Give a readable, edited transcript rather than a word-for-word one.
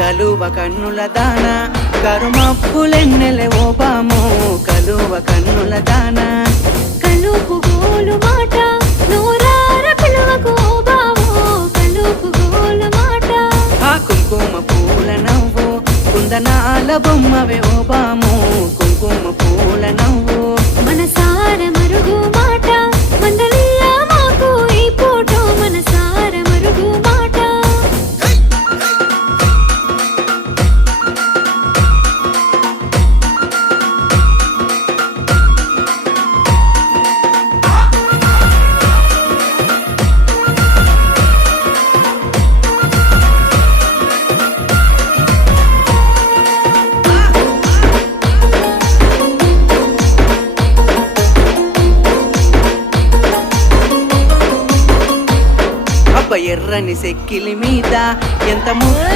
కలువ కన్నుల దాన కరుమప్పులెన్నెలే ఓ బామో కలువ కన్నుల దాన కలుపు గోలు మాట నూరార పిలువకు ఓ బావో కలుపు గోలు మాట ఆ కుంకుమ పూల నవ్వు కుందనాల బొమ్మవే ఓ బామో కుంకుమ పూల నవ్వు మనసార మరుగు మాట మందలియ మాకు ఈ ఫోటో మనసార మరుగు మాట అబ్బ ఎర్రని సెక్కిలి మీద ఎంత